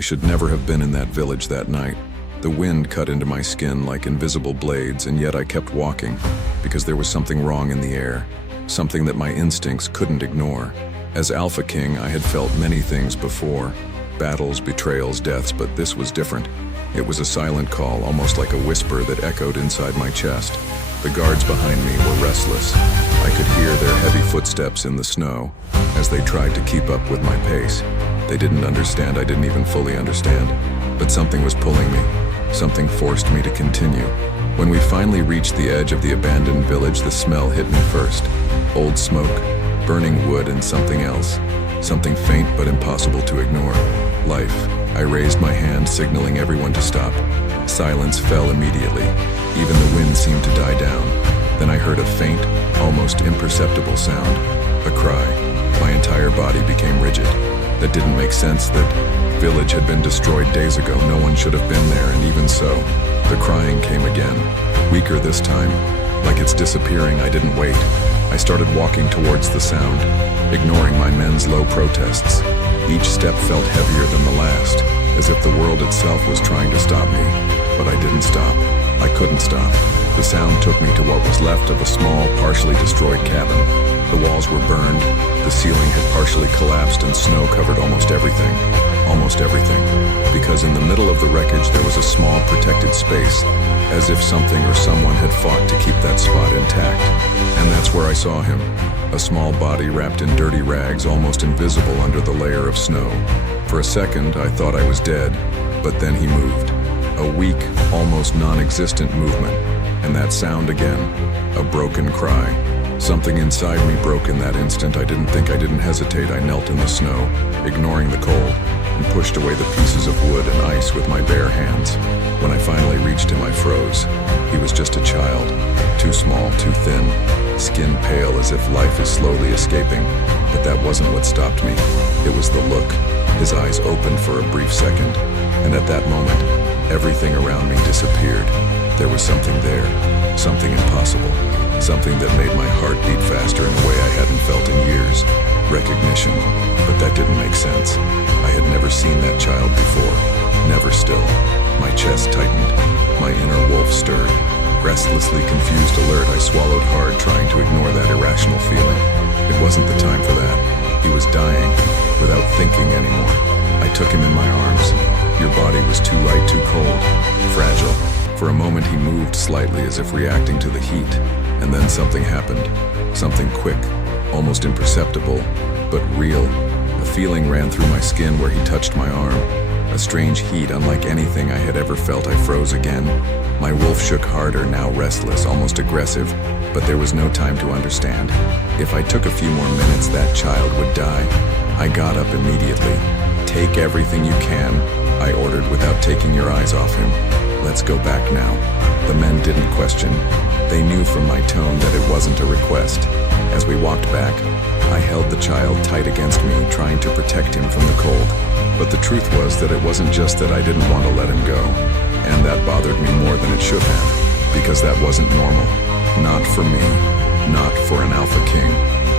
I should never have been in that village that night. The wind cut into my skin like invisible blades, and yet I kept walking because there was something wrong in the air, something that my instincts couldn't ignore. As Alpha King, I had felt many things before, battles, betrayals, deaths, but this was different. It was a silent call, almost like a whisper that echoed inside my chest. The guards behind me were restless. I could hear their heavy footsteps in the snow as they tried to keep up with my pace. They didn't understand, I didn't even fully understand, but something was pulling me. Something forced me to continue. When we finally reached the edge of the abandoned village, the smell hit me first. Old smoke, burning wood, and something else. Something faint but impossible to ignore. Life. I raised my hand, signaling everyone to stop. Silence fell immediately. Even the wind seemed to die down. Then I heard a faint, almost imperceptible sound. A cry. My entire body became rigid. That didn't make sense. That village had been destroyed days ago. No one should have been there, and even so, the crying came again. Weaker this time. Like it's disappearing, I didn't wait. I started walking towards the sound, ignoring my men's low protests. Each step felt heavier than the last, as if the world itself was trying to stop me. But I didn't stop. I couldn't stop. The sound took me to what was left of a small, partially destroyed cabin. The walls were burned, the ceiling had partially collapsed, and snow covered almost everything. Almost everything. Because in the middle of the wreckage there was a small protected space, as if something or someone had fought to keep that spot intact. And that's where I saw him. A small body wrapped in dirty rags, almost invisible under the layer of snow. For a second I thought I was dead, but then he moved. A weak, almost non-existent movement. And that sound again. A broken cry. Something inside me broke in that instant. I didn't hesitate. I knelt in the snow, ignoring the cold, and pushed away the pieces of wood and ice with my bare hands. When I finally reached him, I froze. He was just a child, too small, too thin, skin pale as if life is slowly escaping. But that wasn't what stopped me. It was the look. His eyes opened for a brief second, and at that moment, everything around me disappeared. There was something there, something impossible. Something that made my heart beat faster in a way I hadn't felt in years. Recognition, but that didn't make sense. I had never seen that child before. Never still. My chest tightened. My inner wolf stirred. Restlessly confused, alert, I swallowed hard, trying to ignore that irrational feeling. It wasn't the time for that. He was dying, without thinking anymore. I took him in my arms. Your body was too light, too cold, fragile. For a moment he moved slightly as if reacting to the heat. And then something happened. Something quick, almost imperceptible, but real. A feeling ran through my skin where he touched my arm. A strange heat unlike anything I had ever felt. I froze again. My wolf shook harder, now restless, almost aggressive, but there was no time to understand. If I took a few more minutes, that child would die. I got up immediately. Take everything you can, I ordered without taking your eyes off him. Let's go back now. The men didn't question. They knew from my tone that it wasn't a request. As we walked back, I held the child tight against me, trying to protect him from the cold. But the truth was that it wasn't just that I didn't want to let him go. And that bothered me more than it should have. Because that wasn't normal. Not for me. Not for an Alpha King.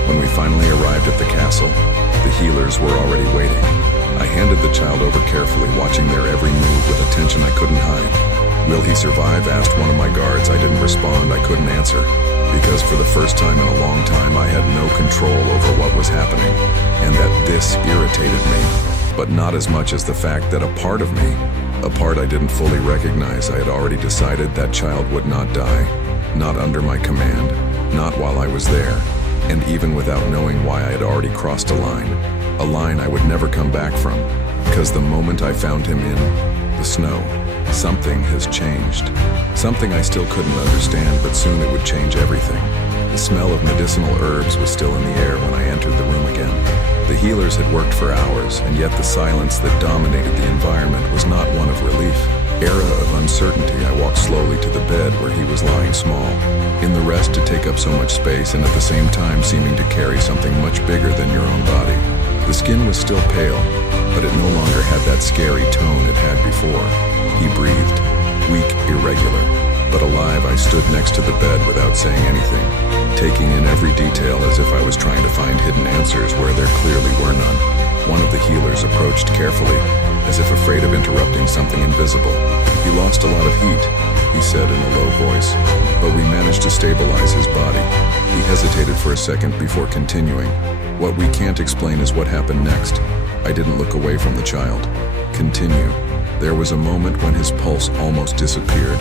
When we finally arrived at the castle, the healers were already waiting. I handed the child over carefully, watching their every move with attention I couldn't hide. Will he survive? Asked one of my guards. I didn't respond. I couldn't answer. Because for the first time in a long time, I had no control over what was happening. And that this irritated me. But not as much as the fact that a part of me, a part I didn't fully recognize, I had already decided that child would not die. Not under my command. Not while I was there. And even without knowing why I had already crossed a line. A line I would never come back from. Because the moment I found him in the snow, something has changed. Something I still couldn't understand, but soon it would change everything. The smell of medicinal herbs was still in the air when I entered the room again. The healers had worked for hours, and yet the silence that dominated the environment was not one of relief. Era of uncertainty, I walked slowly to the bed where he was lying small. In the rest to take up so much space and at the same time seeming to carry something much bigger than your own body. The skin was still pale, but it no longer had that scary tone it had before. He breathed, weak, irregular, but alive. I stood next to the bed without saying anything, taking in every detail as if I was trying to find hidden answers where there clearly were none. One of the healers approached carefully, as if afraid of interrupting something invisible. "He lost a lot of heat," he said in a low voice, but we managed to stabilize his body. He hesitated for a second before continuing. "What we can't explain is what happened next." I didn't look away from the child. "Continue." There was a moment when his pulse almost disappeared.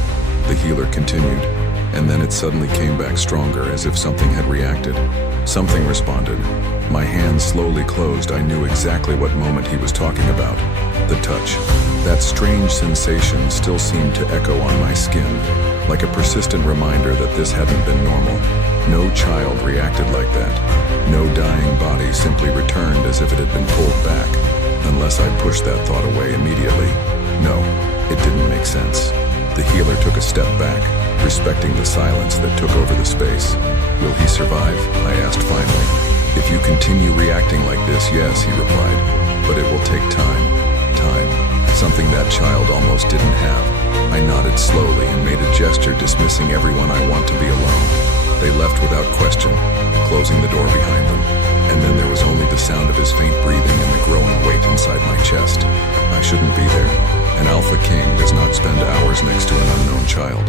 The healer continued, and then it suddenly came back stronger, as if something had reacted. Something responded. My hands slowly closed. I knew exactly what moment he was talking about. The touch. That strange sensation still seemed to echo on my skin, like a persistent reminder that this hadn't been normal. No child reacted like that. No dying body simply returned as if it had been pulled back, unless I pushed that thought away immediately. No, it didn't make sense. The healer took a step back, respecting the silence that took over the space. "Will he survive?" I asked finally. "If you continue reacting like this, yes," he replied. "But it will take time. Time. Something that child almost didn't have." I nodded slowly and made a gesture dismissing everyone I want to be alone. They left without question, closing the door behind them. And then there was only the sound of his faint breathing and the growing weight inside my chest. I shouldn't be there. An alpha king does not spend hours next to an unknown child.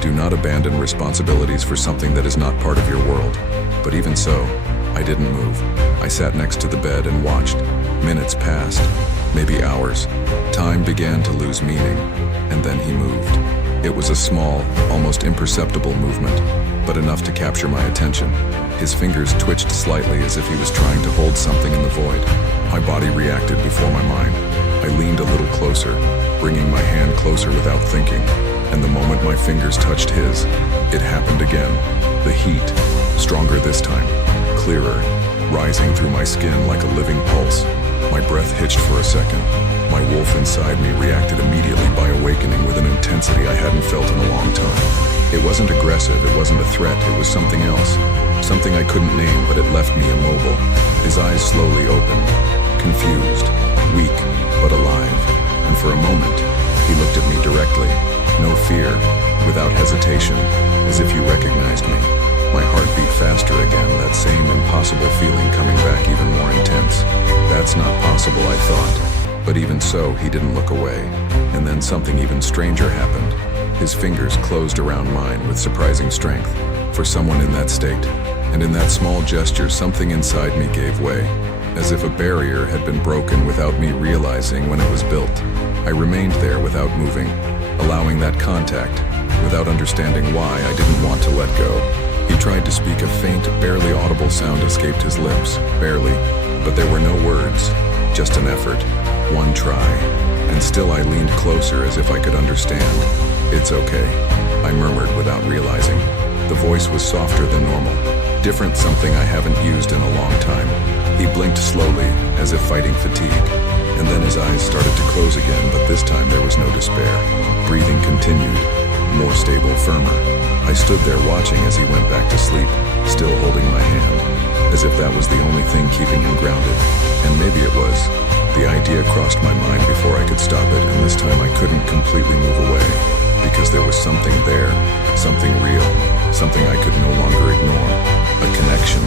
Do not abandon responsibilities for something that is not part of your world. But even so, I didn't move. I sat next to the bed and watched. Minutes passed, maybe hours. Time began to lose meaning, and then he moved. It was a small, almost imperceptible movement, but enough to capture my attention. His fingers twitched slightly as if he was trying to hold something in the void. My body reacted before my mind. I leaned a little closer, bringing my hand closer without thinking, and the moment my fingers touched his, it happened again. The heat, stronger this time, clearer, rising through my skin like a living pulse. My breath hitched for a second. My wolf inside me reacted immediately by awakening with an intensity I hadn't felt in a long time. It wasn't aggressive, it wasn't a threat, it was something else. Something I couldn't name, but it left me immobile. His eyes slowly opened, confused, weak, but alive. And for a moment, he looked at me directly. No fear, without hesitation, as if he recognized me. My heart beat faster again, that same impossible feeling coming back even more intense. That's not possible, I thought. But even so, he didn't look away. And then something even stranger happened. His fingers closed around mine with surprising strength, for someone in that state. And in that small gesture, something inside me gave way, as if a barrier had been broken without me realizing when it was built. I remained there without moving, allowing that contact. Without understanding why, I didn't want to let go. He tried to speak. A faint, barely audible sound escaped his lips, barely, but there were no words, just an effort, one try. And still I leaned closer as if I could understand. "It's okay," I murmured without realizing. The voice was softer than normal, different, something I haven't used in a long time. He blinked slowly, as if fighting fatigue, and then his eyes started to close again, but this time there was no despair. Breathing continued, more stable, firmer. I stood there watching as he went back to sleep, still holding my hand, as if that was the only thing keeping him grounded. And maybe it was. The idea crossed my mind before I could stop it, and this time I couldn't completely move away, because there was something there, something real, something I could no longer ignore. A connection,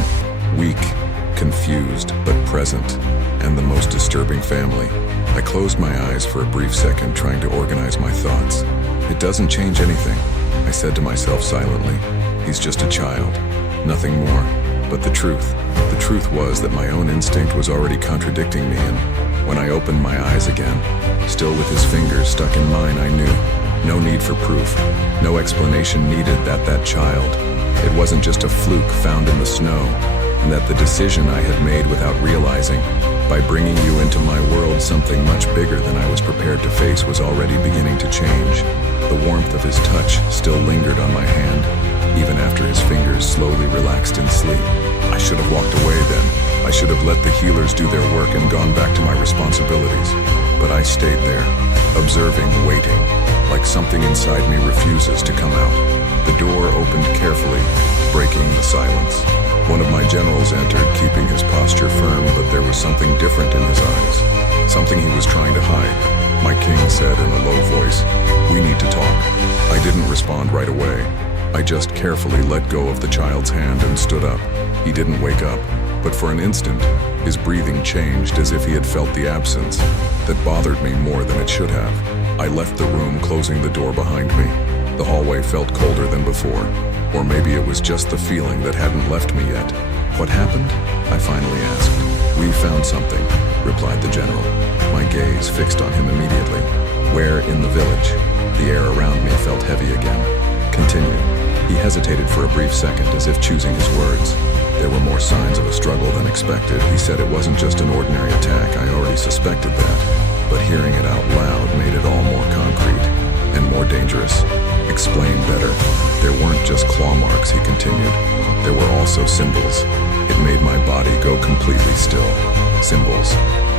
weak, confused, but present, and the most disturbing family. I closed my eyes for a brief second, trying to organize my thoughts. "It doesn't change anything," I said to myself silently. "He's just a child, nothing more." But the truth was that my own instinct was already contradicting me, and when I opened my eyes again, still with his fingers stuck in mine, I knew. No need for proof, no explanation needed, that child, it wasn't just a fluke found in the snow, and that the decision I had made without realizing, by bringing you into my world, something much bigger than I was prepared to face, was already beginning to change. The warmth of his touch still lingered on my hand, even after his fingers slowly relaxed in sleep. I should have walked away then. I should have let the healers do their work and gone back to my responsibilities. But I stayed there, observing, waiting, like something inside me refuses to come out. The door opened carefully, breaking the silence. One of my generals entered, keeping his posture firm, but there was something different in his eyes, something he was trying to hide. My king said in a low voice, "We need to talk." I didn't respond right away. I just carefully let go of the child's hand and stood up. He didn't wake up. But for an instant, his breathing changed as if he had felt the absence that bothered me more than it should have. I left the room, closing the door behind me. The hallway felt colder than before, or maybe it was just the feeling that hadn't left me yet. What happened? I finally asked. We found something, replied the general. My gaze fixed on him immediately. Where in the village? The air around me felt heavy again. Continue. He hesitated for a brief second, as if choosing his words. There were more signs of a struggle than expected. He said it wasn't just an ordinary attack. I already suspected that. But hearing it out loud made it all more concrete and more dangerous. Explain better. There weren't just claw marks, he continued. There were also symbols. It made my body go completely still. Symbols.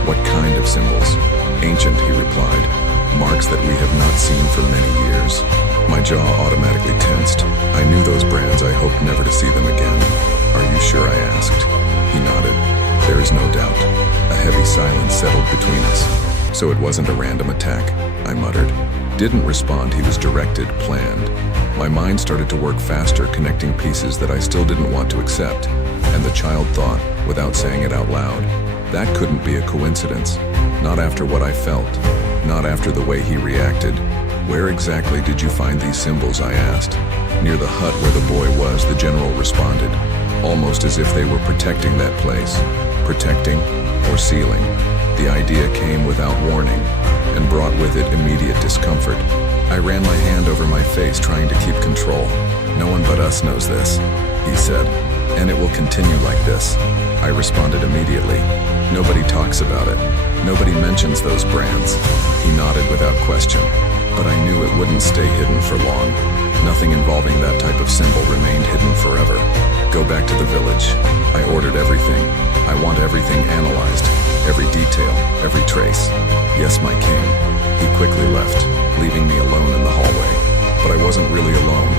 What kind of symbols? Ancient, he replied. Marks that we have not seen for many years. My jaw automatically tensed. I knew those brands. I hoped never to see them again. Are you sure? I asked. He nodded. There is no doubt. A heavy silence settled between us. So it wasn't a random attack, I muttered. Didn't respond. He was directed, planned. My mind started to work faster, connecting pieces that I still didn't want to accept. And the child thought, without saying it out loud, that couldn't be a coincidence. Not after what I felt. Not after the way he reacted. Where exactly did you find these symbols? I asked. Near the hut where the boy was, the general responded, almost as if they were protecting that place. Protecting or sealing. The idea came without warning and brought with it immediate discomfort. I ran my hand over my face, trying to keep control. No one but us knows this, he said, and it will continue like this. I responded immediately. Nobody talks about it. Nobody mentions those brands. He nodded without question, but I knew it wouldn't stay hidden for long. Nothing involving that type of symbol remained hidden forever. Go back to the village. I ordered everything. I want everything analyzed. Every detail, every trace. Yes, my king. He quickly left, leaving me alone in the hallway. But I wasn't really alone,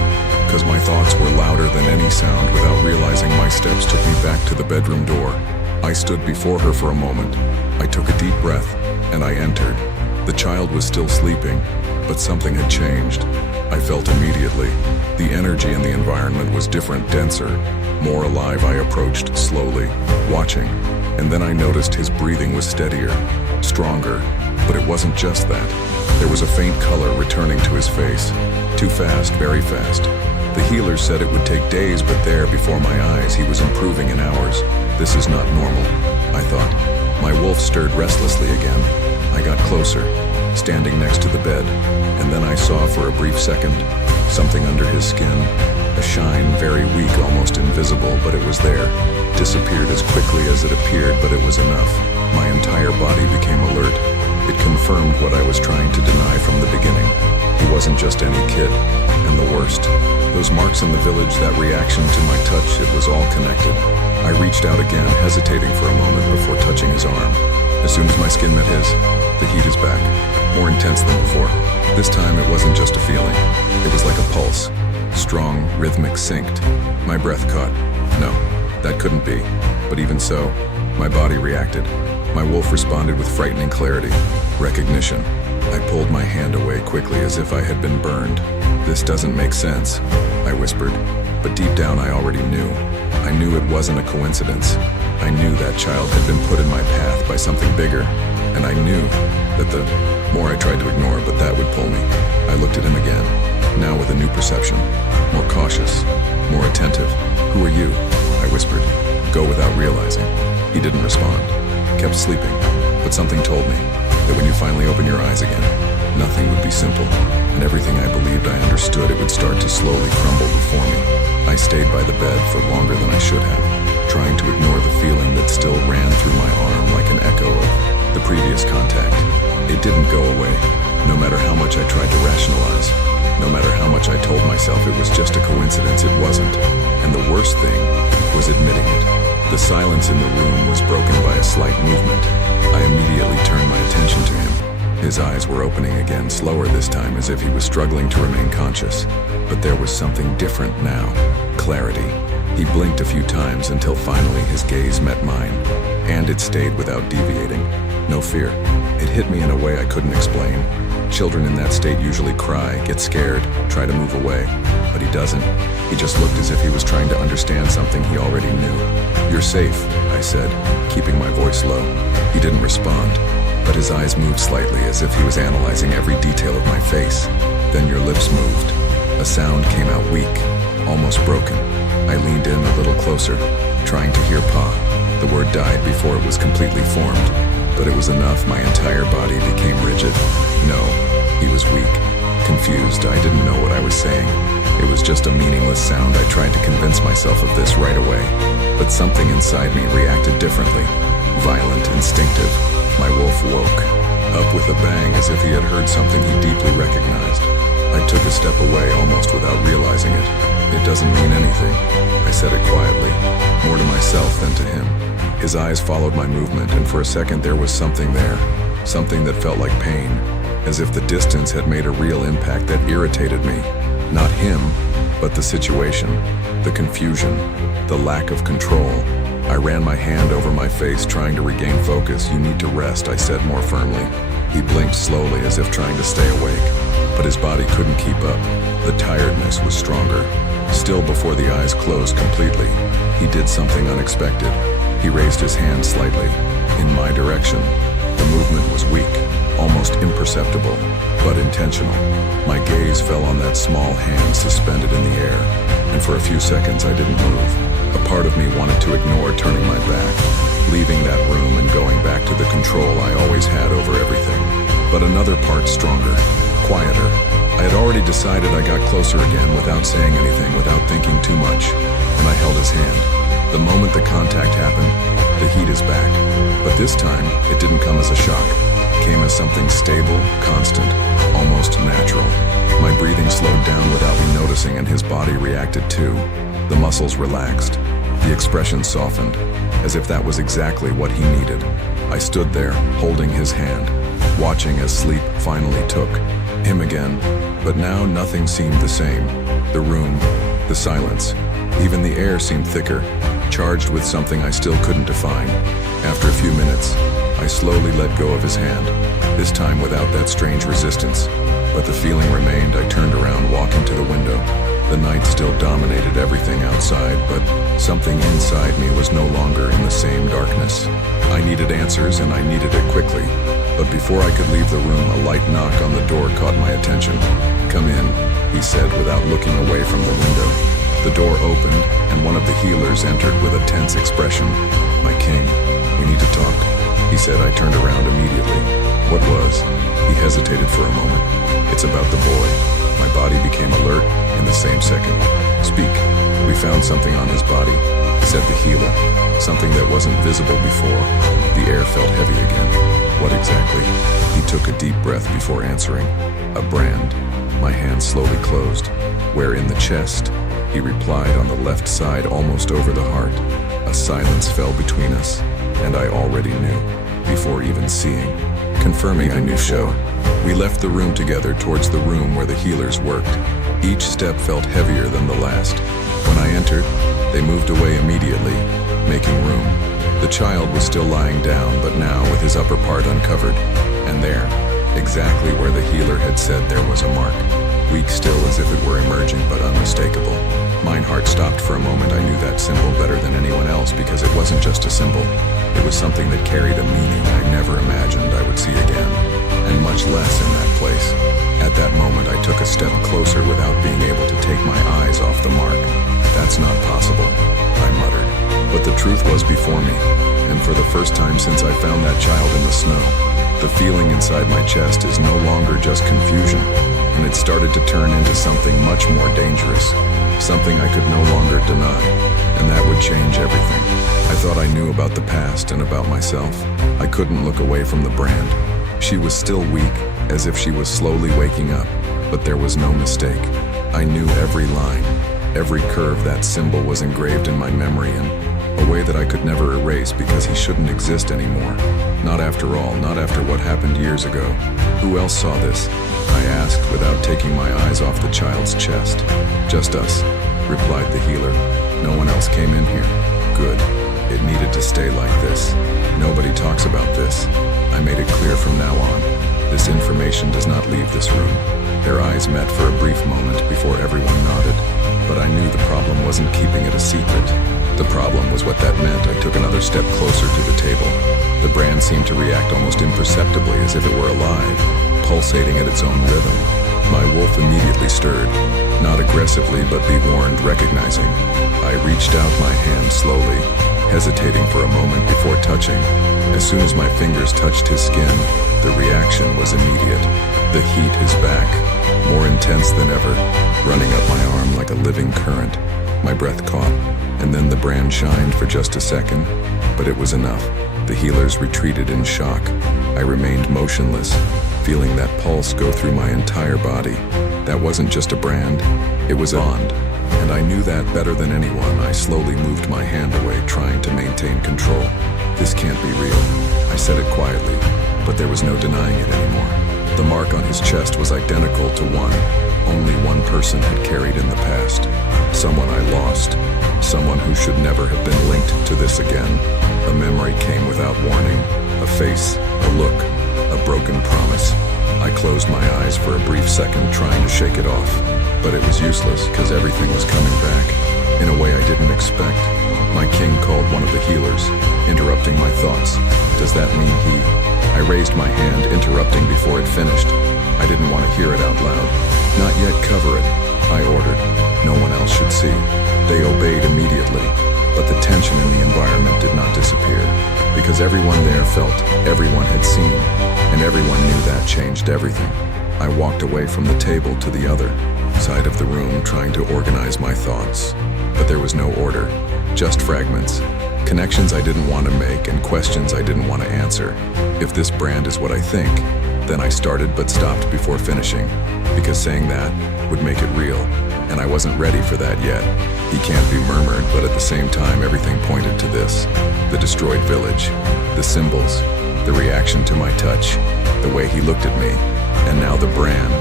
because my thoughts were louder than any sound. Without realizing, my steps took me back to the bedroom door. I stood before her for a moment. I took a deep breath, and I entered. The child was still sleeping, but something had changed. I felt immediately. The energy in the environment was different, denser, more alive. I approached slowly, watching, and then I noticed his breathing was steadier, stronger, but it wasn't just that. There was a faint color returning to his face. Too fast, very fast. The healer said it would take days, but there, before my eyes, he was improving in hours. This is not normal, I thought. My wolf stirred restlessly again. I got closer, standing next to the bed, and then I saw for a brief second something under his skin. A shine, very weak, almost invisible, but it was there. Disappeared as quickly as it appeared, but it was enough. My entire body became alert. It confirmed what I was trying to deny from the beginning. He wasn't just any kid. And the worst, those marks in the village, that reaction to my touch, it was all connected. I reached out again, hesitating for a moment before touching his arm. As soon as my skin met his, the heat is back, more intense than before. This time it wasn't just a feeling. It was like a pulse. Strong, rhythmic, synced. My breath caught. No, that couldn't be. But even so, my body reacted. My wolf responded with frightening clarity. Recognition. I pulled my hand away quickly as if I had been burned. This doesn't make sense, I whispered. But deep down I already knew. I knew it wasn't a coincidence. I knew that child had been put in my path by something bigger. And I knew that the more I tried to ignore, but that would pull me. I looked at him again, now with a new perception. More cautious, more attentive. Who are you? I whispered. Go without realizing. He didn't respond. Kept sleeping. But something told me that when you finally open your eyes again, nothing would be simple. And everything I believed I understood, it would start to slowly crumble before me. I stayed by the bed for longer than I should have, trying to ignore the feeling that still ran through my arm like an echo of the previous contact. It didn't go away, no matter how much I tried to rationalize. No matter how much I told myself it was just a coincidence, it wasn't. And the worst thing was admitting it. The silence in the room was broken by a slight movement. I immediately turned my attention to him. His eyes were opening again, slower this time, as if he was struggling to remain conscious. But there was something different now. Clarity. He blinked a few times until finally his gaze met mine, and it stayed without deviating. No fear. It hit me in a way I couldn't explain. Children in that state usually cry, get scared, try to move away. But he doesn't. He just looked as if he was trying to understand something he already knew. "You're safe," I said, keeping my voice low. He didn't respond, but his eyes moved slightly as if he was analyzing every detail of my face. Then your lips moved. A sound came out weak, almost broken. I leaned in a little closer, trying to hear Pa. The word died before it was completely formed, but it was enough my entire body became rigid. No, he was weak, confused. I didn't know what I was saying. It was just a meaningless sound. I tried to convince myself of this right away, but something inside me reacted differently. Violent, instinctive. My wolf woke, up with a bang as if he had heard something he deeply recognized. I took a step away almost without realizing it. "It doesn't mean anything," I said it quietly, more to myself than to him. His eyes followed my movement, and for a second there was something there, something that felt like pain, as if the distance had made a real impact that irritated me. Not him, but the situation, the confusion, the lack of control. I ran my hand over my face, trying to regain focus. "You need to rest," I said more firmly. He blinked slowly as if trying to stay awake, but his body couldn't keep up. The tiredness was stronger. Still before the eyes closed completely, he did something unexpected. He raised his hand slightly, in my direction. The movement was weak, almost imperceptible, but intentional. My gaze fell on that small hand suspended in the air, and for a few seconds I didn't move. A part of me wanted to ignore turning my back, leaving that room and going back to the control I always had over everything. But another part stronger, quieter. I had already decided. I got closer again without saying anything, without thinking too much, and I held his hand. The moment the contact happened, the heat is back. But this time, it didn't come as a shock. It came as something stable, constant, almost natural. My breathing slowed down without me noticing, and his body reacted too. The muscles relaxed. The expression softened, as if that was exactly what he needed. I stood there, holding his hand, watching as sleep finally took him again. But now nothing seemed the same. The room, the silence, even the air seemed thicker, charged with something I still couldn't define. After a few minutes, I slowly let go of his hand, this time without that strange resistance. But the feeling remained. I turned around, walking to the window. The night still dominated everything outside, but something inside me was no longer in the same darkness. I needed answers, and I needed it quickly. But before I could leave the room, a light knock on the door caught my attention. "Come in," he said without looking away from the window. The door opened, and one of the healers entered with a tense expression. "My king, we need to talk," he said. I turned around immediately. "What was?" He hesitated for a moment. "It's about the boy." My body became alert in the same second. "Speak." "We found something on his body," said the healer. "Something that wasn't visible before." The air felt heavy again. "What exactly?" He took a deep breath before answering. "A brand." My hand slowly closed. "Where in the chest?" He replied, "On the left side, almost over the heart." A silence fell between us, and I already knew, before even seeing. Confirming I knew so. We left the room together towards the room where the healers worked. Each step felt heavier than the last. When I entered, they moved away immediately, making room. The child was still lying down, but now with his upper part uncovered. And there, exactly where the healer had said, there was a mark. Weak still, as if it were emerging, but unmistakable. Mine heart stopped for a moment. I knew that symbol better than anyone else, because it wasn't just a symbol. It was something that carried a meaning I never imagined I would see again, and much less in that place. At that moment, I took a step closer without being able to take my eyes off the mark. "That's not possible," I muttered. But the truth was before me, and for the first time since I found that child in the snow, the feeling inside my chest is no longer just confusion, and it started to turn into something much more dangerous, something I could no longer deny, and that would change everything. I thought I knew about the past and about myself. I couldn't look away from the brand. She was still weak, as if she was slowly waking up, but there was no mistake. I knew every line, every curve. That symbol was engraved in my memory in a way that I could never erase, because he shouldn't exist anymore. Not after all, not after what happened years ago. Who else saw this? I asked without taking my eyes off the child's chest. "Just us," replied the healer. "No one else came in here." "Good. It needed to stay like this. Nobody talks about this." I made it clear from now on. This information does not leave this room. Their eyes met for a brief moment before everyone nodded, but I knew the problem wasn't keeping it a secret. The problem was what that meant. I took another step closer to the table. The brand seemed to react almost imperceptibly, as if it were alive, pulsating at its own rhythm. My wolf immediately stirred, not aggressively, but be warned, recognizing. I reached out my hand slowly, hesitating for a moment before touching. As soon as my fingers touched his skin, the reaction was immediate. The heat is back, more intense than ever, running up my arm like a living current. My breath caught, and then the brand shined for just a second, but it was enough. The healers retreated in shock. I remained motionless, feeling that pulse go through my entire body. That wasn't just a brand, it was a bond. And I knew that better than anyone. I slowly moved my hand away, trying to maintain control. This can't be real. I said it quietly, but there was no denying it anymore. The mark on his chest was identical to one only one person had carried in the past. Someone I lost. Someone who should never have been linked to this again. A memory came without warning. A face, a look, a broken promise. I closed my eyes for a brief second, trying to shake it off. But it was useless, because everything was coming back, in a way I didn't expect. My king called one of the healers, interrupting my thoughts. Does that mean he? I raised my hand, interrupting before it finished. I didn't want to hear it out loud. Not yet, cover it, I ordered. No one else should see. They obeyed immediately, but the tension in the environment did not disappear, because everyone there felt, everyone had seen, and everyone knew that changed everything. I walked away from the table to the other side of the room, trying to organize my thoughts. But there was no order, just fragments. Connections I didn't want to make and questions I didn't want to answer. If this brand is what I think, then I started but stopped before finishing, because saying that would make it real, and I wasn't ready for that yet. He can't be murmured, but at the same time everything pointed to this. The destroyed village, the symbols, the reaction to my touch, the way he looked at me, and now the brand.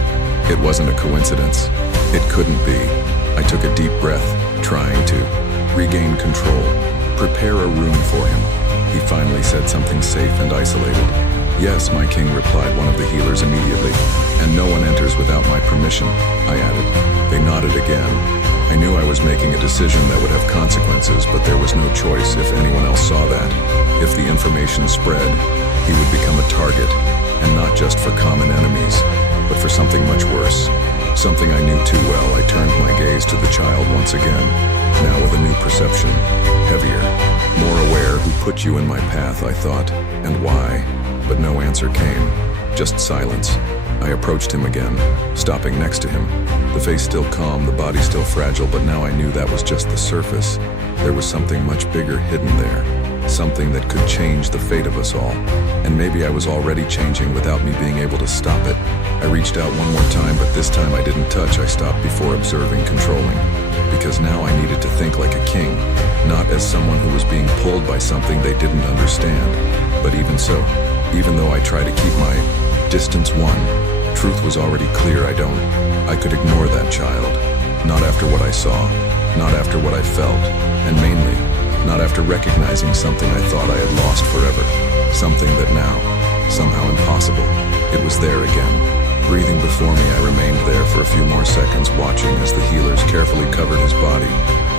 It wasn't a coincidence. It couldn't be. I took a deep breath, trying to regain control, prepare a room for him. He finally said something safe and isolated. Yes, my king, replied one of the healers immediately. And no one enters without my permission, I added. They nodded again. I knew I was making a decision that would have consequences, but there was no choice if anyone else saw that. If the information spread, he would become a target, and not just for common enemies, but for something much worse. Something I knew too well. I turned my gaze to the child once again, now with a new perception, heavier, more aware. Who put you in my path, I thought, and why? But no answer came, just silence. I approached him again, stopping next to him. The face still calm, the body still fragile, but now I knew that was just the surface. There was something much bigger hidden there, something that could change the fate of us all. And maybe I was already changing without me being able to stop it. I reached out one more time, but this time I didn't touch. I stopped before observing, controlling. Because now I needed to think like a king, not as someone who was being pulled by something they didn't understand. But even so, even though I try to keep my distance truth was already clear. I could ignore that child. Not after what I saw, not after what I felt, and mainly, not after recognizing something I thought I had lost forever. Something that now, somehow impossible. It was there again. Breathing before me, I remained there for a few more seconds, watching as the healers carefully covered his body,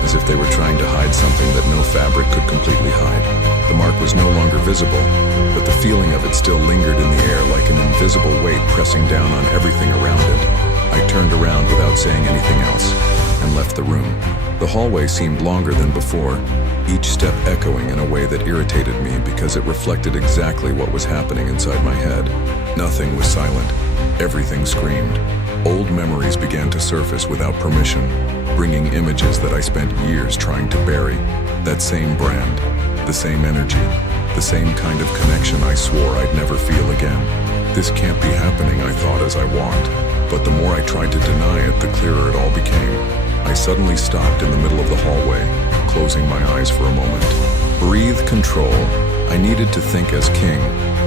as if they were trying to hide something that no fabric could completely hide. The mark was no longer visible, but the feeling of it still lingered in the air like an invisible weight pressing down on everything around it. I turned around without saying anything else, and left the room. The hallway seemed longer than before, each step echoing in a way that irritated me because it reflected exactly what was happening inside my head. Nothing was silent. Everything screamed. Old memories began to surface without permission, bringing images that I spent years trying to bury. That same brand, the same energy, the same kind of connection I swore I'd never feel again. This can't be happening, I thought as I walked. But the more I tried to deny it, the clearer it all became. I suddenly stopped in the middle of the hallway, closing my eyes for a moment. Breathe, control. I needed to think as king,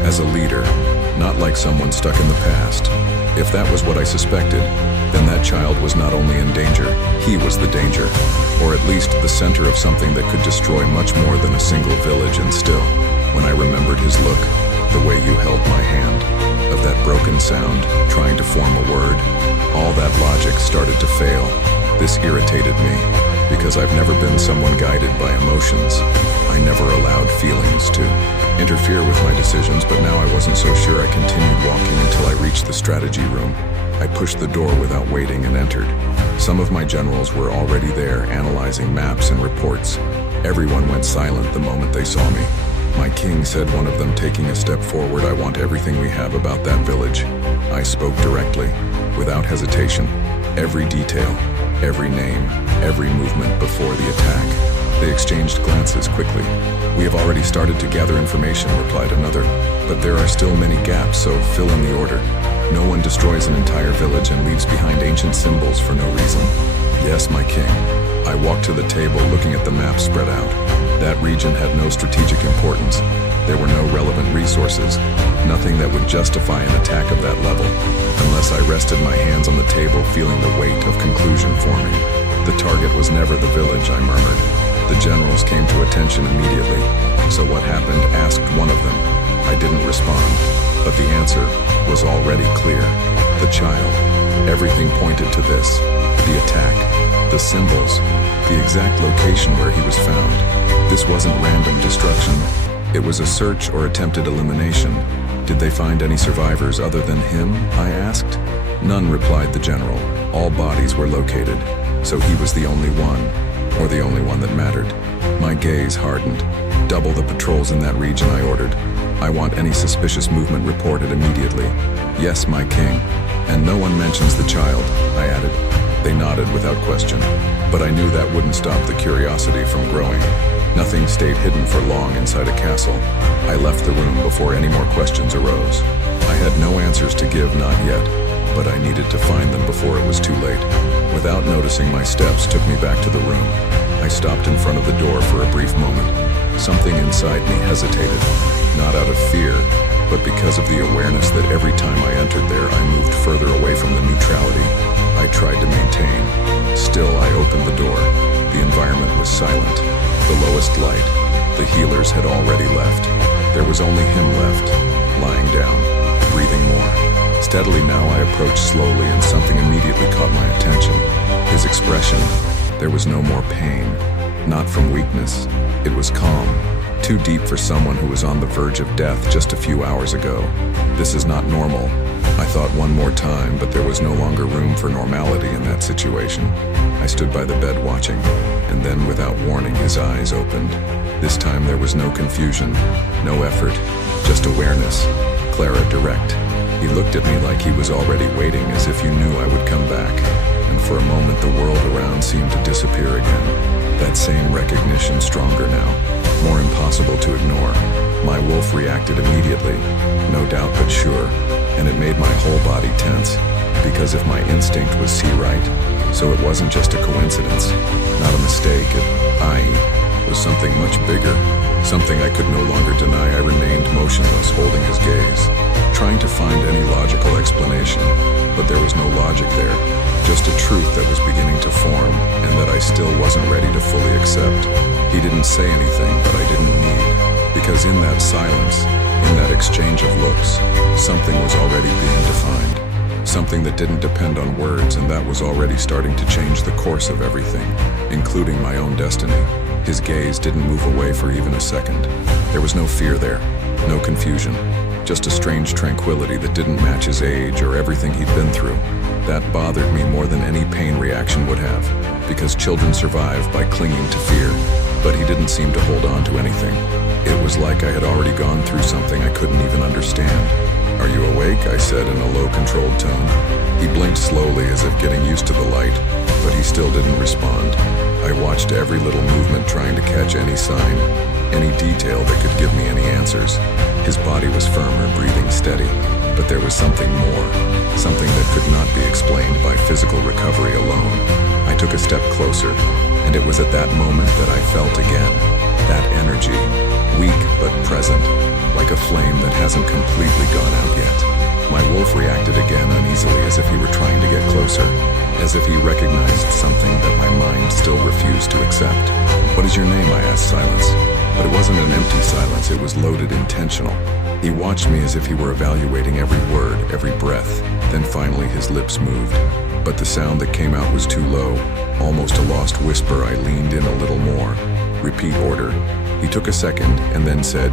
as a leader, not like someone stuck in the past. If that was what I suspected, then that child was not only in danger, he was the danger, or at least the center of something that could destroy much more than a single village. And still, when I remembered his look, the way you held my hand, of that broken sound, trying to form a word. All that logic started to fail. This irritated me, because I've never been someone guided by emotions. I never allowed feelings to interfere with my decisions, but now I wasn't so sure. I continued walking until I reached the strategy room. I pushed the door without waiting and entered. Some of my generals were already there, analyzing maps and reports. Everyone went silent the moment they saw me. My king said, one of them taking a step forward, "I want everything we have about that village." I spoke directly, without hesitation. Every detail, every name, every movement before the attack. They exchanged glances quickly. "We have already started to gather information," replied another. "But there are still many gaps, so fill in the order. No one destroys an entire village and leaves behind ancient symbols for no reason." "Yes, my king." I walked to the table, looking at the map spread out. That region had no strategic importance. There were no relevant resources, nothing that would justify an attack of that level, unless I rested my hands on the table, feeling the weight of conclusion forming. "The target was never the village," I murmured. The generals came to attention immediately. "So what happened?" asked one of them. I didn't respond, but the answer was already clear. The child. Everything pointed to this. The attack. The symbols. The exact location where he was found. This wasn't random destruction. It was a search or attempted elimination. "Did they find any survivors other than him?" I asked. "None," replied the general. "All bodies were located. So he was the only one, or the only one that mattered." My gaze hardened. "Double the patrols in that region," I ordered. "I want any suspicious movement reported immediately." "Yes, my king." "And no one mentions the child," I added. They nodded without question, but I knew that wouldn't stop the curiosity from growing. Nothing stayed hidden for long inside a castle. I left the room before any more questions arose. I had no answers to give, not yet, but I needed to find them before it was too late. Without noticing, my steps took me back to the room. I stopped in front of the door for a brief moment. Something inside me hesitated, not out of fear, but because of the awareness that every time I entered there, I moved further away from the neutrality I tried to maintain. Still, I opened the door. The environment was silent. The lowest light. The healers had already left. There was only him left, lying down, breathing more. Steadily now I approached slowly, and something immediately caught my attention. His expression. There was no more pain. Not from weakness. It was calm. Too deep for someone who was on the verge of death just a few hours ago. This is not normal. I thought one more time, but there was no longer room for normality in that situation. I stood by the bed watching, and then without warning his eyes opened. This time there was no confusion, no effort, just awareness. Clara direct. He looked at me like he was already waiting, as if he knew I would come back, and for a moment the world around seemed to disappear again. That same recognition, stronger now, more impossible to ignore. My wolf reacted immediately, no doubt but sure, and it made my whole body tense, because if my instinct was see right, so it wasn't just a coincidence, not a mistake. It was something much bigger, something I could no longer deny. I remained motionless, holding his gaze, trying to find any logical explanation, but there was no logic there, just a truth that was beginning to form, and that I still wasn't ready to fully accept. He didn't say anything, but I didn't need, because in that silence, in that exchange of looks, something was already being defined. Something that didn't depend on words, and that was already starting to change the course of everything, including my own destiny. His gaze didn't move away for even a second. There was no fear there, no confusion, just a strange tranquility that didn't match his age or everything he'd been through. That bothered me more than any pain reaction would have, because children survive by clinging to fear, but he didn't seem to hold on to anything. It was like I had already gone through something I couldn't even understand. "Are you awake?" I said in a low, controlled tone. He blinked slowly, as if getting used to the light, but he still didn't respond. I watched every little movement, trying to catch any sign, any detail that could give me any answers. His body was firmer, breathing steady, but there was something more, something that could not be explained by physical recovery alone. I took a step closer, and it was at that moment that I felt again, that energy, weak but present, like a flame that hasn't completely gone out yet. My wolf reacted again uneasily, as if he were trying to get closer, as if he recognized something that my mind still refused to accept. "What is your name?" I asked. Silence. But it wasn't an empty silence, it was loaded, intentional. He watched me as if he were evaluating every word, every breath. Then finally his lips moved. But the sound that came out was too low, almost a lost whisper. I leaned in a little more. Repeat order. He took a second and then said,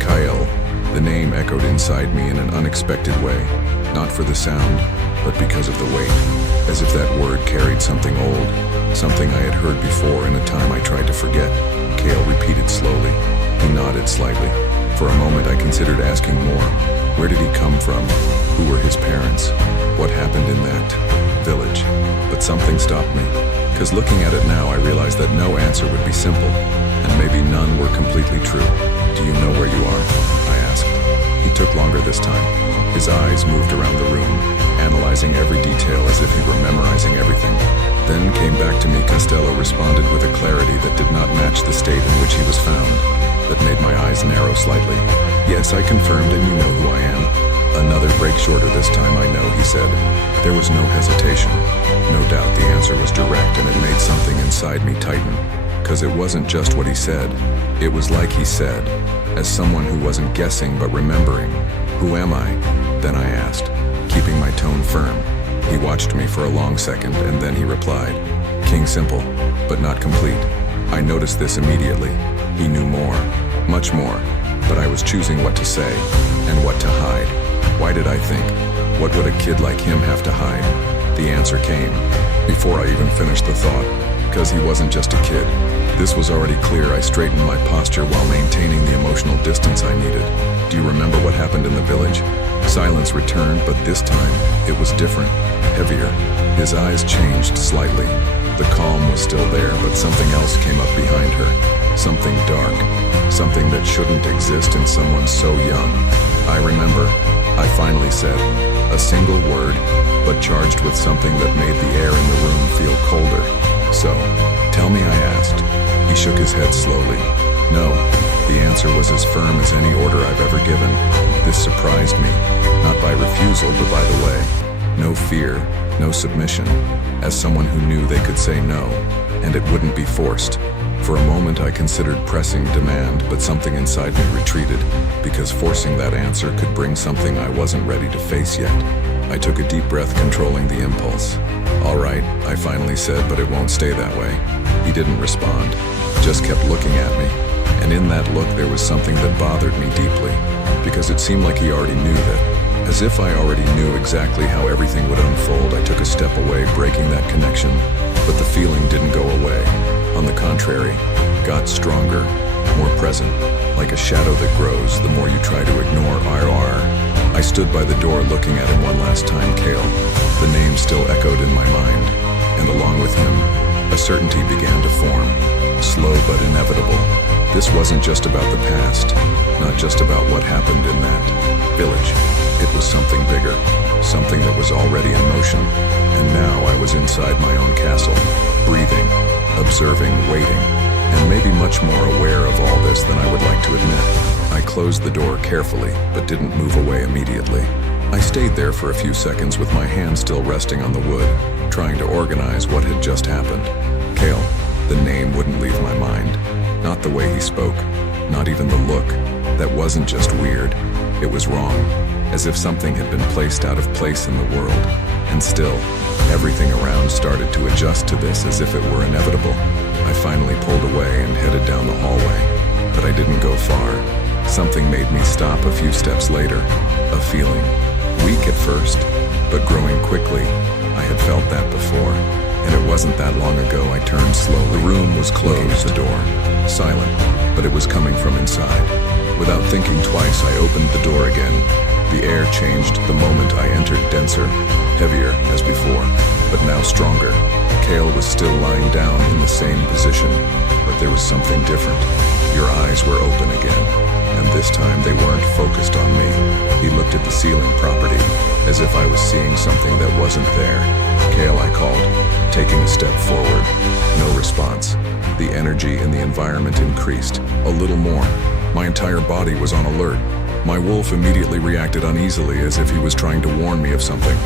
Kyle. The name echoed inside me in an unexpected way. Not for the sound, but because of the weight. As if that word carried something old, something I had heard before in a time I tried to forget. Kale repeated slowly. He nodded slightly. For a moment I considered asking more. Where did he come from? Who were his parents? What happened in that village? But something stopped me. Because looking at it now, I realized that no answer would be simple, and maybe none were completely true. Do you know where you are? I asked. He took longer this time. His eyes moved around the room, analyzing every detail as if he were memorizing everything. Then came back to me. Costello responded with a clarity that did not match the state in which he was found, that made my eyes narrow slightly. Yes, I confirmed, and you know who I am. Another break shorter this time, I know, he said. There was no hesitation. No doubt the answer was direct, and it made something inside me tighten. Because it wasn't just what he said. It was like he said, as someone who wasn't guessing but remembering. Who am I? Then I asked, keeping my tone firm. He watched me for a long second, and then he replied, King Simple, but not complete. I noticed this immediately. He knew more, much more, but I was choosing what to say and what to hide. Why did I think? What would a kid like him have to hide? The answer came, before I even finished the thought, because he wasn't just a kid. This was already clear. I straightened my posture while maintaining the emotional distance I needed. Do you remember what happened in the village? Silence returned, but this time, it was different, heavier. His eyes changed slightly. The calm was still there, but something else came up behind her. Something dark. Something that shouldn't exist in someone so young. I remember, I finally said. A single word, but charged with something that made the air in the room feel colder. So, tell me, I asked. He shook his head slowly. No. The answer was as firm as any order I've ever given. This surprised me, not by refusal, but by the way. No fear, no submission, as someone who knew they could say no, and it wouldn't be forced. For a moment I considered pressing demand, but something inside me retreated, because forcing that answer could bring something I wasn't ready to face yet. I took a deep breath, controlling the impulse. All right, I finally said, but it won't stay that way. He didn't respond, just kept looking at me. And in that look there was something that bothered me deeply, because it seemed like he already knew that. As if I already knew exactly how everything would unfold, I took a step away, breaking that connection. But the feeling didn't go away. On the contrary, got stronger, more present, like a shadow that grows the more you try to ignore IR. I stood by the door looking at him one last time. Kale. The name still echoed in my mind, and along with him, a certainty began to form, slow but inevitable. This wasn't just about the past, not just about what happened in that village. It was something bigger, something that was already in motion, and now I was inside my own castle, breathing, observing, waiting, and maybe much more aware of all this than I would like to admit. I closed the door carefully, but didn't move away immediately. I stayed there for a few seconds with my hand still resting on the wood, trying to organize what had just happened. Kale, the name wouldn't leave my mind. Not the way he spoke, not even the look. That wasn't just weird, it was wrong, as if something had been placed out of place in the world. And still, everything around started to adjust to this as if it were inevitable. I finally pulled away and headed down the hallway, but I didn't go far. Something made me stop a few steps later, a feeling, weak at first, but growing quickly. I had felt that before, and it wasn't that long ago. I turned slowly. The room was closed, the door, silent, but it was coming from inside. Without thinking twice, I opened the door again. The air changed the moment I entered, denser, heavier as before, but now stronger. Kale was still lying down in the same position, but there was something different. Your eyes were open again, and this time they weren't focused on me. He looked at the ceiling property, as if I was seeing something that wasn't there. Kale, I called, taking a step forward. No response. The energy in the environment increased, a little more. My entire body was on alert. My wolf immediately reacted uneasily, as if he was trying to warn me of something.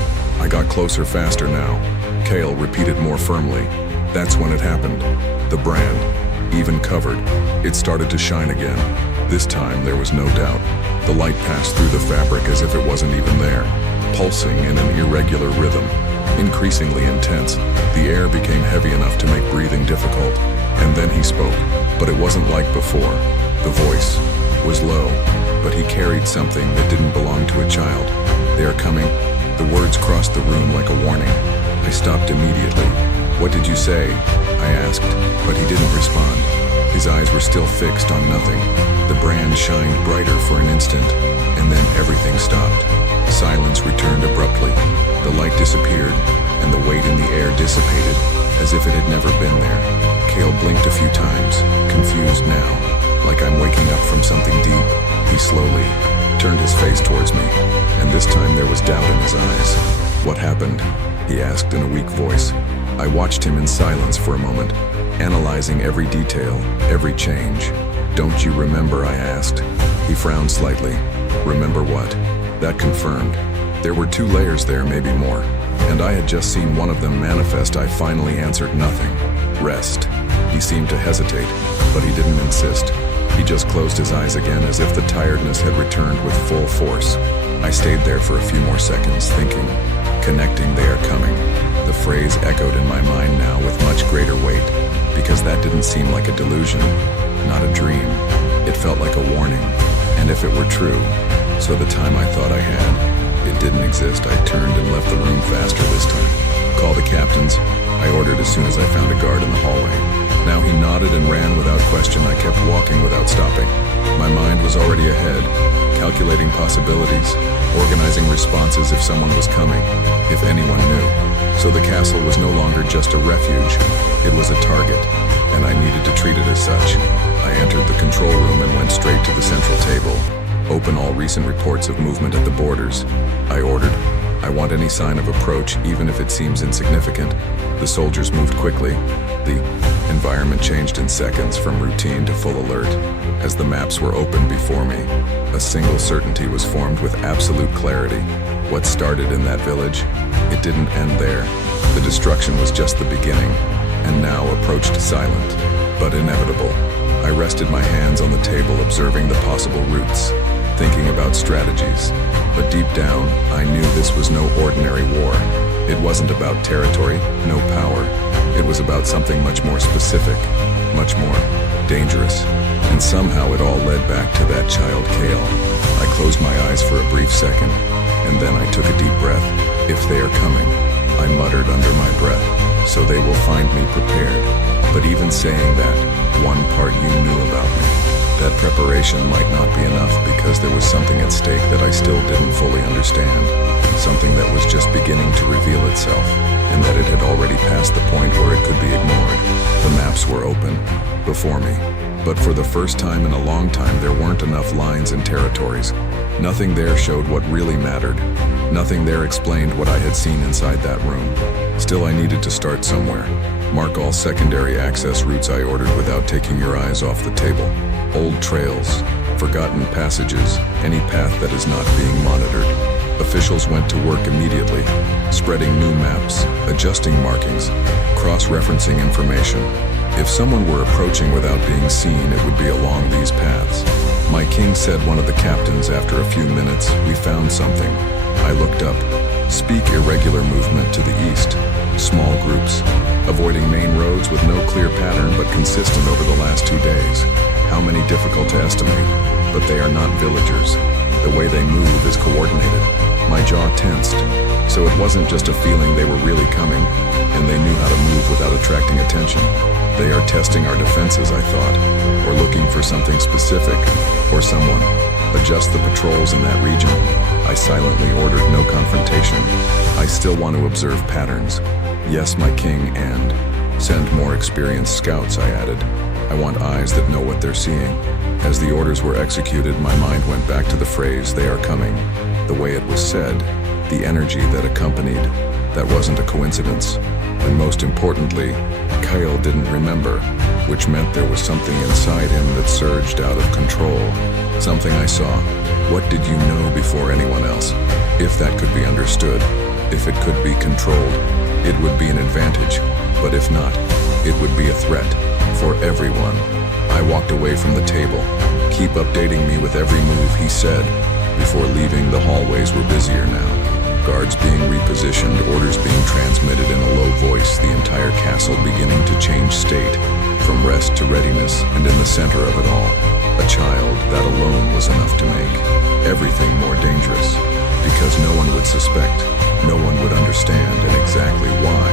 I got closer faster now. Kale repeated more firmly. That's when it happened. The brand. even covered. It started to shine again. This time there was no doubt. The light passed through the fabric as if it wasn't even there, pulsing in an irregular rhythm. Increasingly intense, the air became heavy enough to make breathing difficult. And then he spoke, but it wasn't like before. The voice was low, but he carried something that didn't belong to a child. "They are coming." The words crossed the room like a warning. I stopped immediately. "What did you say?" I asked, but he didn't respond. His eyes were still fixed on nothing. The brand shined brighter for an instant, and then everything stopped. Silence returned abruptly. The light disappeared, and the weight in the air dissipated, as if it had never been there. Kale blinked a few times, confused now, like I'm waking up from something deep. He slowly turned his face towards me, and this time there was doubt in his eyes. "What happened?" he asked in a weak voice. I watched him in silence for a moment, analyzing every detail, every change. "Don't you remember?" I asked. He frowned slightly. "Remember what?" That confirmed. There were 2 layers there, maybe more, and I had just seen one of them manifest. I finally answered nothing. "Rest." He seemed to hesitate, but he didn't insist. He just closed his eyes again as if the tiredness had returned with full force. I stayed there for a few more seconds, thinking, connecting, "They are coming." The phrase echoed in my mind now with much greater weight, because that didn't seem like a delusion, not a dream. It felt like a warning, and if it were true, so the time I thought I had, it didn't exist. I turned and left the room faster this time. "Call the captains," I ordered as soon as I found a guard in the hallway. Now he nodded and ran without question. I kept walking without stopping. My mind was already ahead, calculating possibilities, organizing responses if someone was coming, if anyone knew. So the castle was no longer just a refuge, it was a target, and I needed to treat it as such. I entered the control room and went straight to the central table. "Open all recent reports of movement at the borders," I ordered. "I want any sign of approach, even if it seems insignificant." The soldiers moved quickly. The environment changed in seconds from routine to full alert. As the maps were opened before me, a single certainty was formed with absolute clarity. What started in that village, it didn't end there. The destruction was just the beginning, and now approached silent, but inevitable. I rested my hands on the table, observing the possible routes, thinking about strategies. But deep down, I knew this was no ordinary war. It wasn't about territory, no power. It was about something much more specific, much more dangerous. And somehow it all led back to that child Kale. I closed my eyes for a brief second, and then I took a deep breath. "If they are coming," I muttered under my breath, "so they will find me prepared." But even saying that, one part you knew about me. That preparation might not be enough because there was something at stake that I still didn't fully understand. Something that was just beginning to reveal itself, and that it had already passed the point where it could be ignored. The maps were open before me, but for the first time in a long time there weren't enough lines and territories. Nothing there showed what really mattered. Nothing there explained what I had seen inside that room. Still, I needed to start somewhere. "Mark all secondary access routes," I ordered without taking your eyes off the table. "Old trails, forgotten passages, any path that is not being monitored." Officials went to work immediately, spreading new maps, adjusting markings, cross-referencing information. If someone were approaching without being seen, it would be along these paths. "My king," said one of the captains after a few minutes, "we found something." I looked up. "Speak irregular movement to the east. Small groups, avoiding main roads with no clear pattern but consistent over the last 2 days. How many, difficult to estimate, but they are not villagers. The way they move is coordinated." My jaw tensed. So it wasn't just a feeling, they were really coming, and they knew how to move without attracting attention. They are testing our defenses, I thought, or looking for something specific, or someone. Adjust the patrols in that region. I silently ordered no confrontation. I still want to observe patterns. "Yes, my king, and send more experienced scouts," I added. "I want eyes that know what they're seeing." As the orders were executed, my mind went back to the phrase, "They are coming." The way it was said, the energy that accompanied, that wasn't a coincidence. And most importantly, Kyle didn't remember, which meant there was something inside him that surged out of control. Something I saw. What did you know before anyone else? If that could be understood, if it could be controlled, it would be an advantage. But if not, It would be a threat. For everyone. I walked away from the table. "Keep updating me with every move," he said. Before leaving, the hallways were busier now. Guards being repositioned, orders being transmitted in a low voice, the entire castle beginning to change state, from rest to readiness, and in the center of it all, a child that alone was enough to make everything more dangerous. Because no one would suspect, no one would understand, and exactly why.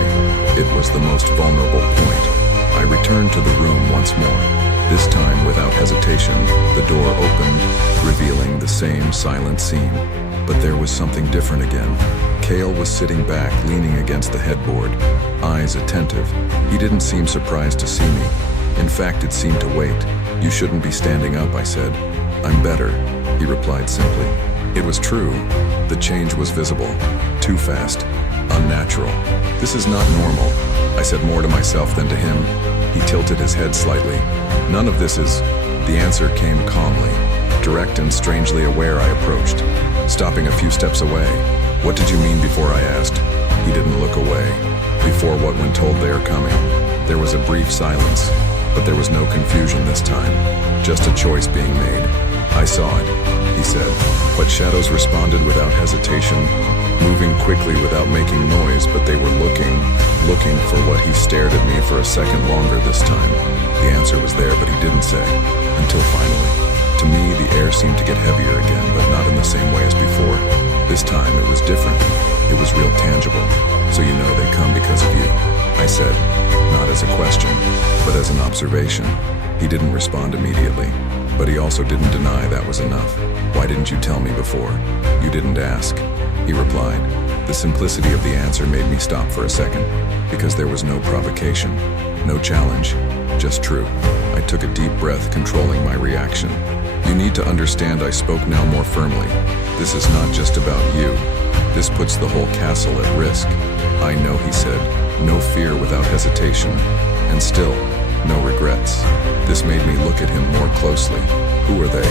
It was the most vulnerable point. I returned to the room once more. This time, without hesitation, the door opened, revealing the same silent scene. But there was something different again. Cale was sitting back, leaning against the headboard, eyes attentive. He didn't seem surprised to see me. In fact, it seemed to wait. "You shouldn't be standing up," I said. "I'm better," he replied simply. It was true. The change was visible. Too fast. Unnatural. "This is not normal," I said more to myself than to him. He tilted his head slightly. "None of this is..." The answer came calmly. Direct and strangely aware, I approached, stopping a few steps away. "What did you mean before?" I asked. He didn't look away. "Before what when told they are coming." There was a brief silence, but there was no confusion this time. Just a choice being made. "I saw it," he said. But shadows responded without hesitation, moving quickly without making noise, but they were looking for what. He stared at me for a second longer this time. The answer was there, but he didn't say. Until finally. To me, the air seemed to get heavier again, but not in the same way as before. This time, it was different. It was real tangible. "So you know they come because of you," I said, not as a question, but as an observation. He didn't respond immediately, but he also didn't deny that was enough. "Why didn't you tell me before?" "You didn't ask," he replied. The simplicity of the answer made me stop for a second, because there was no provocation, no challenge, just truth. I took a deep breath, controlling my reaction. "You need to understand," I spoke now more firmly. "This is not just about you. This puts the whole castle at risk." "I know," he said, no fear without hesitation, and still, no regrets. This made me look at him more closely. "Who are they?"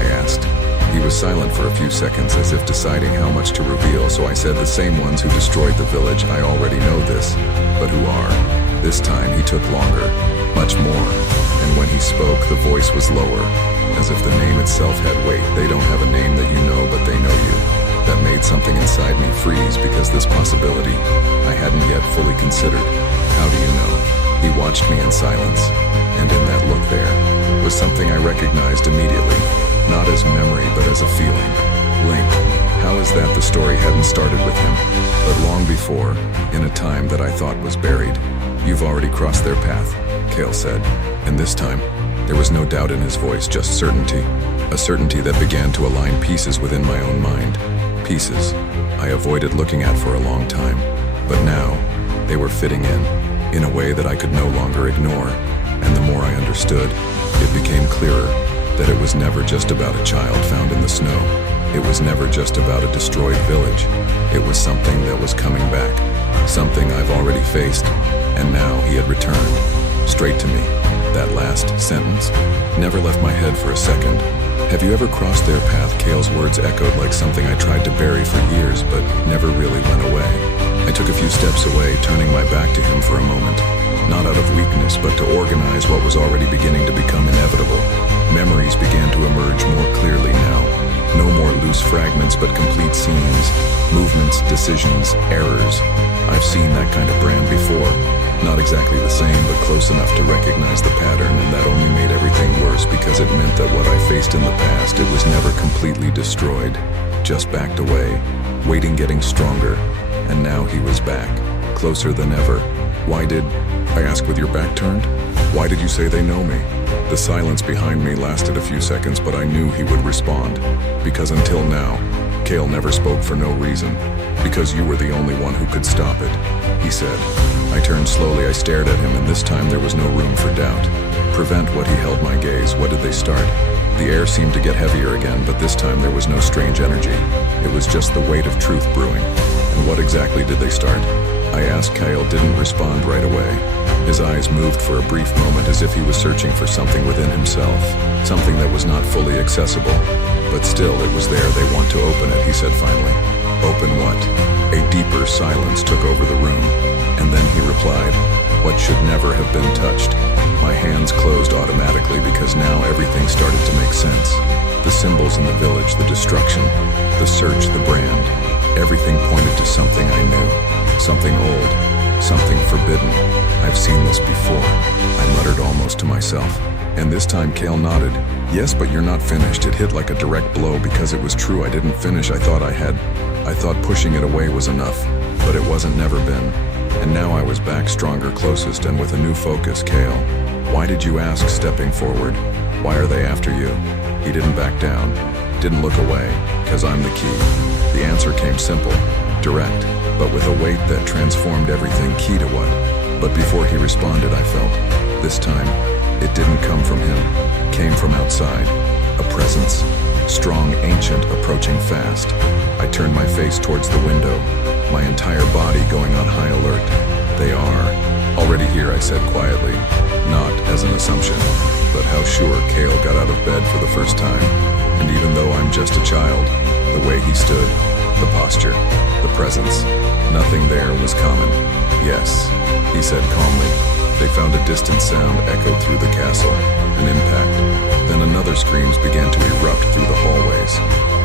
I asked. He was silent for a few seconds, as if deciding how much to reveal, so I said, "The same ones who destroyed the village. I already know this. But who are?" This time he took longer, much more, and when he spoke, the voice was lower, as if the name itself had weight. "They don't have a name that you know, but they know you." That made something inside me freeze, because this possibility I hadn't yet fully considered. "How do you know?" He watched me in silence, and in that look there was something I recognized immediately, not as memory but as a feeling. Link. How is that the story hadn't started with him, but long before, in a time that I thought was buried. "You've already crossed their path," Cale said, and this time, there was no doubt in his voice, just certainty. A certainty that began to align pieces within my own mind. Pieces I avoided looking at for a long time, but now, they were fitting in a way that I could no longer ignore, and the more I understood, it became clearer that it was never just about a child found in the snow. It was never just about a destroyed village. It was something that was coming back, something I've already faced, and now he had returned, straight to me. That last sentence never left my head for a second. "Have you ever crossed their path?" Cale's words echoed like something I tried to bury for years, but never really went away. I took a few steps away, turning my back to him for a moment, not out of weakness, but to organize what was already beginning to become inevitable. Memories began to emerge more clearly now. No more loose fragments, but complete scenes, movements, decisions, errors. I've seen that kind of brand before. Not exactly the same, but close enough to recognize the pattern, and that only made everything worse, because it meant that what I faced in the past, it was never completely destroyed, just backed away, waiting, getting stronger, and now he was back, closer than ever. "Why did..." I asked with your back turned. "Why did you say they know me?" The silence behind me lasted a few seconds, but I knew he would respond. "Because until now, Cale never spoke for no reason. Because you were the only one who could stop it," he said. I turned slowly, I stared at him, and this time there was no room for doubt. Prevent what he held my gaze. What did they start? The air seemed to get heavier again, but this time there was no strange energy. It was just the weight of truth brewing. "And what exactly did they start?" I asked. Cale didn't respond right away. His eyes moved for a brief moment, as if he was searching for something within himself, something that was not fully accessible. "But still, it was there. They want to open it," he said finally. "Open what?" A deeper silence took over the room, and then he replied, what should never have been touched. My hands closed automatically because now everything started to make sense. The symbols in the village, the destruction, the search, the brand, everything pointed to something I knew. Something old, something forbidden. I've seen this before, I muttered almost to myself. And this time Kale nodded. Yes, but you're not finished. It hit like a direct blow because it was true. I didn't finish. I thought pushing it away was enough, but it wasn't, never been. And now I was back stronger, closest, and with a new focus. Kale, why did you ask, stepping forward? Why are they after you? He didn't back down, didn't look away, 'cause I'm the key. The answer came simple, direct, but with a weight that transformed everything. Key to what? But before he responded, I felt, this time, it didn't come from him, came from outside. A presence, strong, ancient, approaching fast. I turned my face towards the window, my entire body going on high alert. They are already here, I said quietly, not as an assumption, but how sure. Kale got out of bed for the first time, and even though I'm just a child, the way he stood, the posture, the presence, nothing there was common. Yes, he said calmly. They found a distant sound echoed through the castle, an impact. Then another screams began to erupt through the hallways.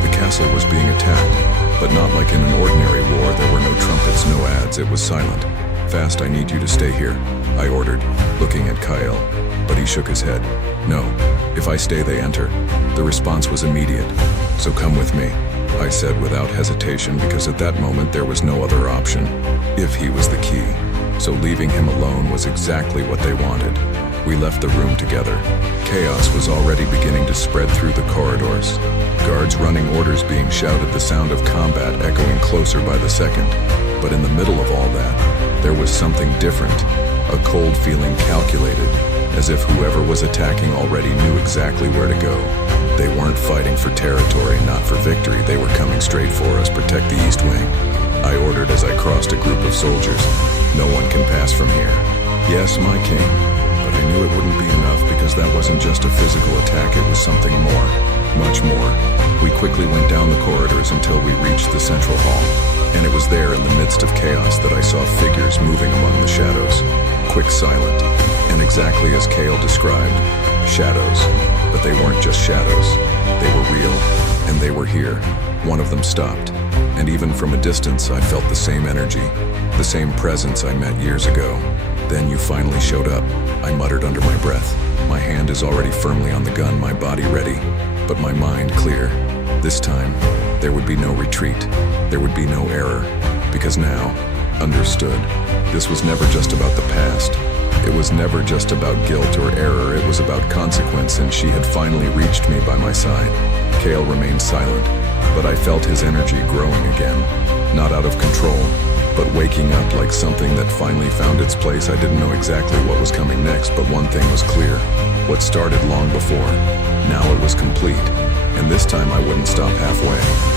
The castle was being attacked, but not like in an ordinary war. There were no trumpets, no ads, it was silent. Fast, I need you to stay here, I ordered, looking at Kyle, but he shook his head. No, if I stay they enter. The response was immediate. So come with me, I said without hesitation, because at that moment there was no other option. If he was the key. So leaving him alone was exactly what they wanted. We left the room together. Chaos was already beginning to spread through the corridors. Guards running orders being shouted, the sound of combat echoing closer by the second. But in the middle of all that, there was something different, a cold feeling, calculated, as if whoever was attacking already knew exactly where to go. They weren't fighting for territory, not for victory. They were coming straight for us. Protect the East Wing, I ordered as I crossed a group of soldiers. No one can pass from here. Yes, my king, but I knew it wouldn't be enough, because that wasn't just a physical attack, it was something more, much more. We quickly went down the corridors until we reached the central hall, and it was there in the midst of chaos that I saw figures moving among the shadows, quick, silent, and exactly as Kale described, shadows. But they weren't just shadows, they were real, and they were here. One of them stopped, and even from a distance I felt the same energy, the same presence I met years ago. Then you finally showed up, I muttered under my breath. My hand is already firmly on the gun, my body ready, but my mind clear. This time, there would be no retreat, there would be no error, because now, understood, this was never just about the past. It was never just about guilt or error, it was about consequence, and she had finally reached me by my side. Kale remained silent, but I felt his energy growing again, not out of control, but waking up like something that finally found its place. I didn't know exactly what was coming next, but one thing was clear. What started long before, now it was complete, and this time I wouldn't stop halfway.